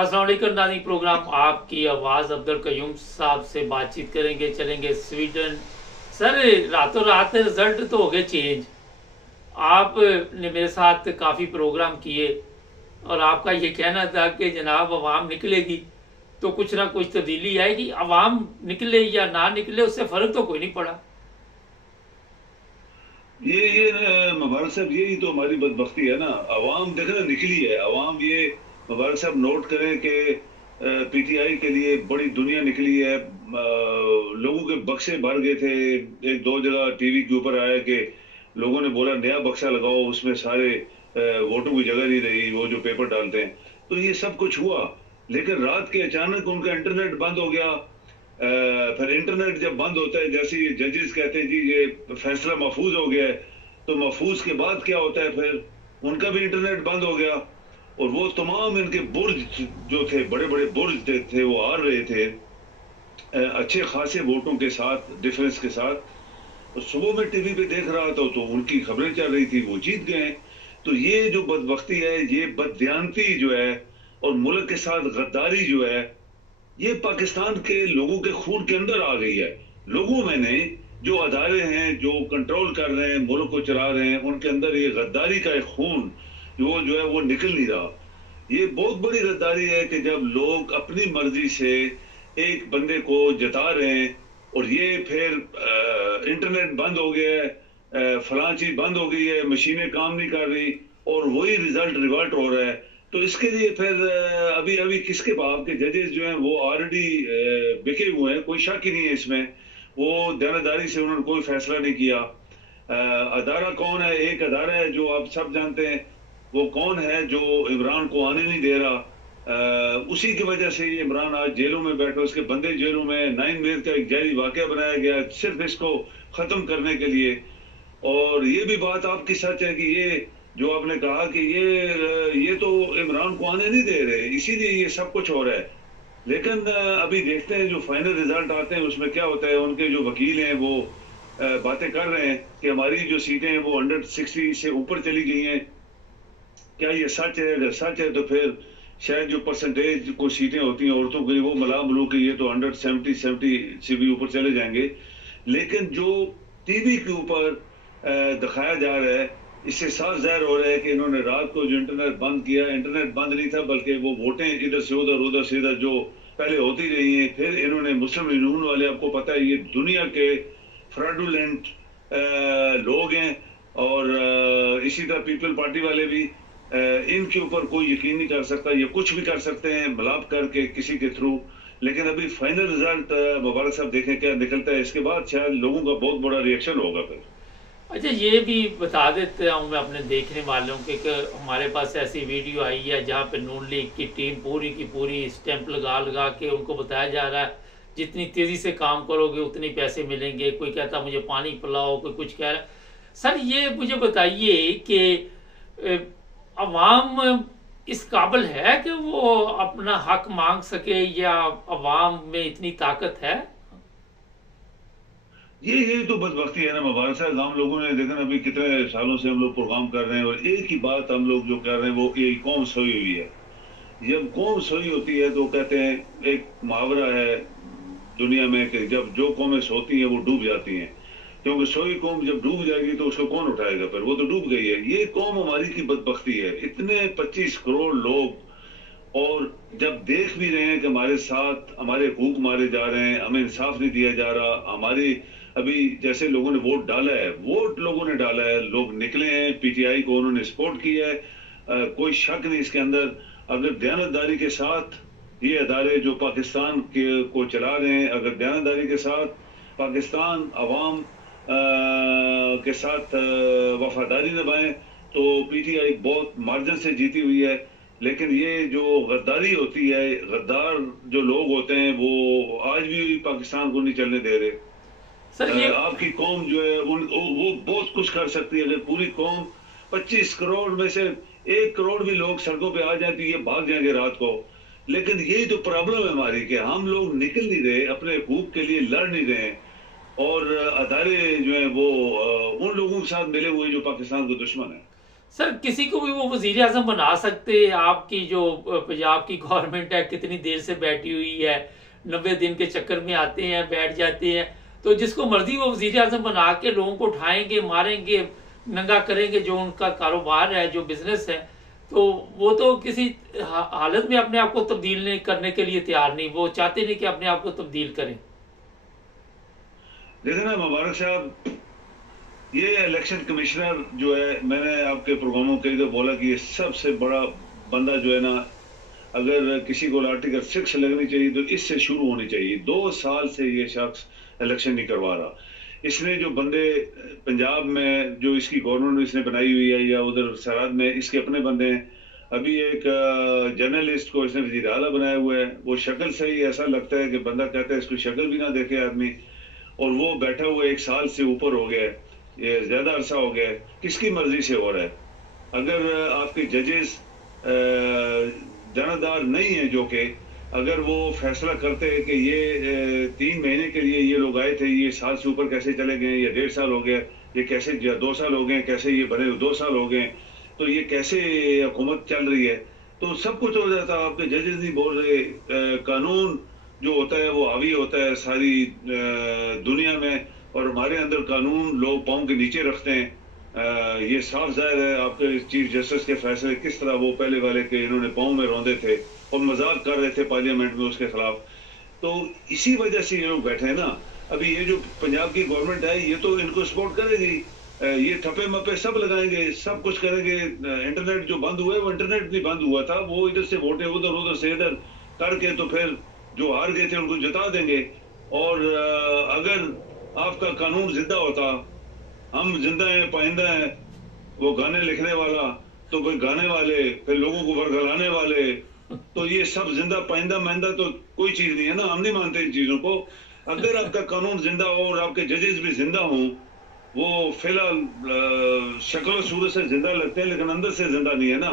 अस्सलाम वालेकुम नाज़रीन। प्रोग्राम आपकी आवाज़ अब्दुल कयूम साहब से बातचीत करेंगे, चलेंगे स्वीडन। सर, रातों रात रिजल्ट तो हो गए चेंज। आपने मेरे साथ काफ़ी प्रोग्राम किए और आपका ये कहना था कि जनाब अवाम निकलेगी तो कुछ ना कुछ तब्दीली आएगी। अवाम निकले या ना निकले उससे फ़र्क तो कोई नहीं पड़ा। ये मुबारक साहब, यही तो हमारी बदबख्ती है ना। अवाम देखना निकली है। अवाम ये मुबारक साहब नोट करें कि पीटीआई के लिए बड़ी दुनिया निकली है। लोगों के बक्से भर गए थे। एक दो जगह टीवी के ऊपर आया कि लोगों ने बोला नया बक्सा लगाओ, उसमें सारे वोटों की जगह नहीं रही, वो जो पेपर डालते हैं। तो ये सब कुछ हुआ, लेकिन रात के अचानक उनका इंटरनेट बंद हो गया। फिर इंटरनेट जब बंद होता है, जैसे ये जजेस कहते हैं जी ये फैसला महफूज हो गया है, तो महफूज के बाद क्या होता है, फिर उनका भी इंटरनेट बंद हो गया। और वो तमाम इनके बुर्ज जो थे, बड़े बड़े बुर्ज थे, वो हार रहे थे अच्छे खासे वोटों के साथ, डिफरेंस के साथ। तो सुबह में टीवी पे देख रहा था तो उनकी खबरें चल रही थी, वो जीत गए। तो ये जो बदबख्ती है, ये बददियानती जो है और मुल्क के साथ गद्दारी जो है, ये पाकिस्तान के लोगों के खून के अंदर आ गई है। लोगों में ने जो अदारे हैं, जो कंट्रोल कर रहे हैं, मुल्क को चला रहे हैं, उनके अंदर ये गद्दारी का एक खून वो जो है वो निकल नहीं रहा। ये बहुत बड़ी गद्दारी है कि जब लोग अपनी मर्जी से एक बंदे को जता रहे हैं और ये फिर इंटरनेट बंद हो गया है, फलां चीज बंद हो गई है, मशीनें काम नहीं कर रही और वही रिजल्ट रिवर्ट हो रहा है। तो इसके लिए फिर अभी अभी किसके बाप के जजेस जो हैं वो ऑलरेडी बिके हुए हैं, कोई शक ही नहीं है इसमें। वो दयानतदारी से उन्होंने कोई फैसला नहीं किया। अदारा कौन है? एक अदारा है जो आप सब जानते हैं। वो कौन है जो इमरान को आने नहीं दे रहा। उसी की वजह से ये इमरान आज जेलों में बैठे, उसके बंदे जेलों में। 9 मई का एक जारी वाकया बनाया गया सिर्फ इसको खत्म करने के लिए। और ये भी बात आपकी सच है कि ये जो आपने कहा कि ये तो इमरान को आने नहीं दे रहे, इसीलिए ये सब कुछ हो रहा है। लेकिन अभी देखते हैं जो फाइनल रिजल्ट आते हैं उसमें क्या होता है। उनके जो वकील हैं वो बातें कर रहे हैं कि हमारी जो सीटें हैं वो 160 से ऊपर चली गई हैं। क्या ये सच है? अगर सच है तो फिर शायद जो परसेंटेज कोई सीटें होती हैं औरतों के लिए वो मला मलू के ये तो 170 से भी ऊपर चले जाएंगे। लेकिन जो टीवी के ऊपर दिखाया जा रहा है, इससे साफ जाहिर हो रहा है कि इन्होंने रात को जो इंटरनेट बंद किया, इंटरनेट बंद नहीं था बल्कि वो वोटें इधर से उधर से इधर जो पहले होती रही हैं। फिर इन्होंने मुस्लिम यूनियन वाले, आपको पता है ये दुनिया के फ्रॉडुलेंट लोग हैं, और इसी तरह पीपल पार्टी वाले भी। इनके ऊपर कोई यकीन नहीं कर सकता, ये कुछ भी कर सकते हैं मिलाप करके किसी के थ्रू। लेकिन अभी फाइनल रिजल्ट मुबारक साहब देखें क्या निकलता है, इसके बाद शायद लोगों का बहुत बड़ा रिएक्शन होगा फिर। अच्छा, ये भी बता देते हूँ मैं अपने देखने वालों के कि हमारे पास ऐसी वीडियो आई है जहाँ पे नून लीग की टीम पूरी की पूरी स्टैंप लगा लगा के उनको बताया जा रहा है जितनी तेज़ी से काम करोगे उतने पैसे मिलेंगे। कोई कहता मुझे पानी पिलाओ, कोई कुछ कह रहा है। सर, ये मुझे बताइए कि अवाम इस काबिल है कि वो अपना हक मांग सके, या अवाम में इतनी ताकत है? ये तो बदबख्ती है ना मुबारक साहब। हम लोगों ने देखा अभी कितने सालों से हम लोग प्रोग्राम कर रहे हैं और एक ही बात हम लोग जो कर रहे हैं वो ये कौम सोई हुई है। जब कौम सोई होती है तो कहते हैं, एक मुहावरा है दुनिया में कि जब जो कौमें सोती हैं वो डूब जाती हैं, क्योंकि सोई कौम जब डूब जाएगी तो उसको कौन उठाएगा? फिर वो तो डूब गई है। ये कौम हमारी की बदबख्ती है। इतने 25 करोड़ लोग, और जब देख भी रहे हैं कि हमारे साथ हमारे हकूक मारे जा रहे हैं, हमें इंसाफ नहीं दिया जा रहा। हमारी अभी जैसे लोगों ने वोट डाला है, वोट लोगों ने डाला है, लोग निकले हैं, पीटीआई को उन्होंने सपोर्ट किया है, कोई शक नहीं इसके अंदर। अगर दयानतदारी के साथ ये अदारे जो पाकिस्तान के को चला रहे हैं, अगर दयानतदारी के साथ पाकिस्तान अवाम के साथ वफादारी निभाएं तो पीटीआई बहुत मार्जिन से जीती हुई है। लेकिन ये जो गद्दारी होती है, गद्दार जो लोग होते हैं वो आज भी पाकिस्तान को नहीं चलने दे रहे। सर, ये आपकी कौम जो है वो बहुत कुछ कर सकती है। अगर पूरी कौम 25 करोड़ में से 1 करोड़ भी लोग सड़कों पे आ जाए तो ये भाग जाएंगे रात को। लेकिन यही तो प्रॉब्लम है हमारी कि हम लोग निकल नहीं रहे, अपने हकूक के लिए लड़ नहीं रहे, और अदारे जो है वो उन लोगों के साथ मिले हुए जो पाकिस्तान के दुश्मन है। सर किसी को भी वो वजीर आजम बना सकते हैं? आपकी जो पंजाब की गवर्नमेंट है कितनी देर से बैठी हुई है, 90 दिन के चक्कर में आते हैं बैठ जाते हैं, तो जिसको मर्जी वो वजीर आजम बना के लोगों को उठाएंगे, मारेंगे, नंगा करेंगे जो उनका कारोबार है, जो बिजनेस है। तो वो तो किसी हालत में अपने आप को तब्दील नहीं करने के लिए तैयार नहीं, वो चाहते नहीं कि अपने आप को तब्दील करें। देखिए ना मुबारक साहब, ये इलेक्शन कमिश्नर जो है, मैंने आपके प्रोग्रामों के लिए बोला कि ये सबसे बड़ा बंदा जो है ना, अगर किसी को आर्टिकल 6 लगनी चाहिए तो इससे शुरू होनी चाहिए। 2 साल से ये शख्स इलेक्शन नहीं करवा रहा। इसने जो बंदे पंजाब में जो इसकी गवर्नमेंट इसने बनाई हुई है या उधर सरहद में इसके अपने बंदे हैं। अभी एक जर्नलिस्ट को इसने वजीर आला बनाया हुआ है, वो शक्ल से ही ऐसा लगता है कि बंदा कहता है इसको शक्ल भी ना देखे आदमी, और वो बैठा हुआ 1 साल से ऊपर हो गया है, ये ज्यादा अरसा हो गया है। किसकी मर्जी से हो रहा है? अगर आपके जजेस जानदार नहीं है, जो कि अगर वो फैसला करते हैं कि ये 3 महीने के लिए ये लोग आए थे, ये साल से ऊपर कैसे चले गए, या 1.5 साल हो गया, ये कैसे 2 साल हो गए, कैसे ये बने 2 साल हो गए, तो ये कैसे हुकूमत चल रही है, तो सब कुछ हो जाता है। आपके जजेस नहीं बोल रहे। कानून जो होता है वो हावी होता है सारी दुनिया में, और हमारे अंदर कानून लोग पाँव के नीचे रखते हैं। ये साफ जाहिर है, आपके चीफ जस्टिस के फैसले किस तरह वो पहले वाले के इन्होंने पाँव में रौंदे थे और मजाक कर रहे थे पार्लियामेंट में उसके खिलाफ। तो इसी वजह से ये लोग बैठे हैं ना। अभी ये जो पंजाब की गवर्नमेंट है ये तो इनको सपोर्ट करेगी, ये ठप्पे मप्पे सब लगाएंगे, सब कुछ करेंगे। इंटरनेट जो बंद हुआ है वो इंटरनेट नहीं बंद हुआ था, वो इधर से वोटें उधर उधर से इधर करके तो फिर जो हार गए थे उनको जिता देंगे। और अगर आपका कानून जिंदा होता, हम जिंदा हैं पाइंदा हैं, वो गाने लिखने वाला तो कोई गाने वाले, फिर लोगों को वर्गलाने वाले, तो ये सब जिंदा पाइंदा माइंदा तो कोई चीज नहीं है ना। हम नहीं मानते इन चीजों को। अगर आपका कानून जिंदा हो और आपके जजेस भी जिंदा हों, वो फिलहाल शक्ल सूरत से जिंदा लगते हैं लेकिन अंदर से जिंदा नहीं है ना,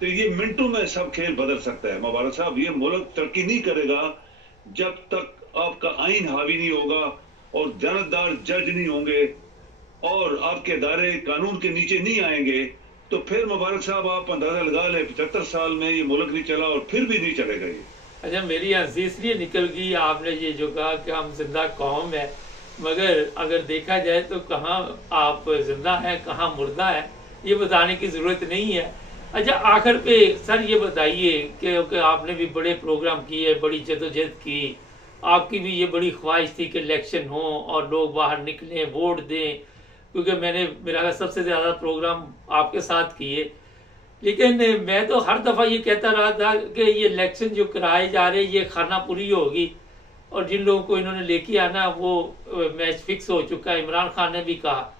तो ये मिनटों में सब खेल बदल सकता है। मुबारक साहब, ये मुल्क तरक्की नहीं करेगा जब तक आपका आइन हावी नहीं होगा और जानतदार जज नहीं होंगे और आपके इदारे कानून के नीचे नहीं आएंगे। तो फिर मुबारक साहब आप अंदाजा लगा लें 75 साल में ये मुल्क नहीं चला और फिर भी नहीं चलेगा ये। अच्छा, मेरी हंसी इसलिए निकल गई आपने ये जो कहा कि हम जिंदा कौम है, मगर अगर देखा जाए तो कहाँ आप जिंदा है कहाँ मुर्दा है, ये बताने की जरूरत नहीं है। अच्छा, आखिर पे सर ये बताइए कि आपने भी बड़े प्रोग्राम किए, बड़ी जदोजहद की, आपकी भी ये बड़ी ख्वाहिश थी कि इलेक्शन हो और लोग बाहर निकलें वोट दें, क्योंकि मैंने मेरा सबसे ज़्यादा प्रोग्राम आपके साथ किए। लेकिन मैं तो हर दफ़ा ये कहता रहा था कि ये इलेक्शन जो कराए जा रहे हैं ये खानापुरी होगी, और जिन लोगों को इन्होंने लेके आना वो मैच फिक्स हो चुका है। इमरान खान ने भी कहा।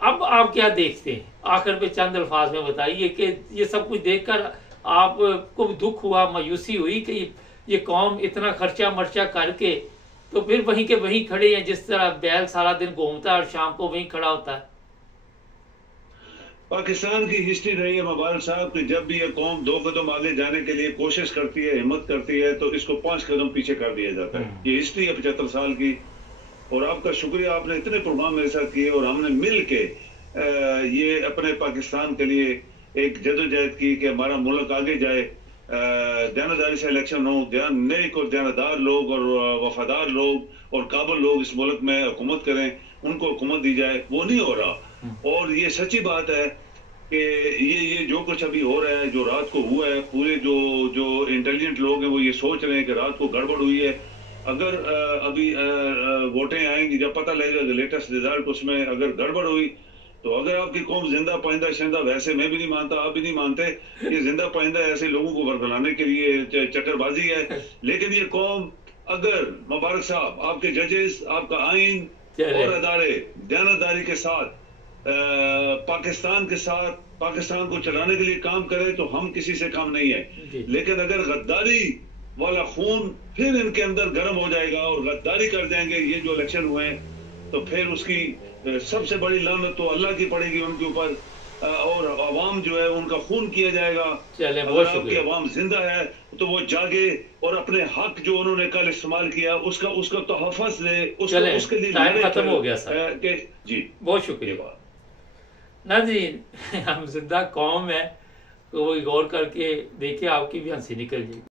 अब आप क्या देखते हैं? आखिर पे चंद अल्फाज में बताइए कि ये सब कुछ देखकर आपको दुख हुआ, मायूसी हुई कि ये कौम इतना खर्चा मर्चा करके तो फिर वहीं के वहीं खड़े हैं, जिस तरह बैल सारा दिन घूमता है और शाम को वहीं खड़ा होता है। पाकिस्तान की हिस्ट्री रही है मुबारक साहब कि जब भी ये कौम 2 कदम आगे जाने के लिए कोशिश करती है, हिम्मत करती है, तो इसको 5 कदम पीछे कर दिया जाता है। ये हिस्ट्री है 75 साल की। और आपका शुक्रिया, आपने इतने प्रोग्राम मेरे साथ किए और हमने मिल के ये अपने पाकिस्तान के लिए एक जदोजहद की कि हमारा मुल्क आगे जाए, दयानतदारी से इलेक्शन हो, नेक और दयानतदार लोग और वफादार लोग और काबिल लोग इस मुल्क में हुकूमत करें, उनको हुकूमत दी जाए। वो नहीं हो रहा। और ये सच्ची बात है कि ये जो कुछ अभी हो रहा है, जो रात को हुआ है, पूरे जो इंटेलिजेंट लोग हैं वो ये सोच रहे हैं कि रात को गड़बड़ हुई है। अगर अभी वोटें आएंगी, जब पता लगेगा लेटेस्ट रिजल्ट, उसमें अगर गड़बड़ हुई तो अगर आपकी कौम जिंदा पाइंदा शिंदा, वैसे मैं भी नहीं मानता, आप भी नहीं मानते, ये जिंदा पाइंदा ऐसे लोगों को बरगलाने के लिए चक्करबाजी है। लेकिन ये कौम अगर मुबारक साहब आपके जजेस, आपका आइन और अदारे दयानतदारी के साथ पाकिस्तान के साथ पाकिस्तान को चलाने के लिए काम करे तो हम किसी से काम नहीं है। लेकिन अगर गद्दारी वाला खून फिर इनके अंदर गर्म हो जाएगा और गद्दारी कर देंगे ये जो इलेक्शन हुए हैं, तो फिर उसकी सबसे बड़ी लानत तो अल्लाह की पड़ेगी उनके ऊपर, और अवाम जो है उनका खून किया जाएगा। अगर आपकी अवाम जिंदा है तो वो जागे और अपने हक जो उन्होंने कल इस्तेमाल किया उसका तहफ़्फ़ुज़ दे, उसके लिए टाइम खत्म हो गया सर। जी बहुत शुक्रिया। ना जी हम जिंदा कौम है, तो वो गौर करके देखिए आपकी भी हंसी निकल जाएगी।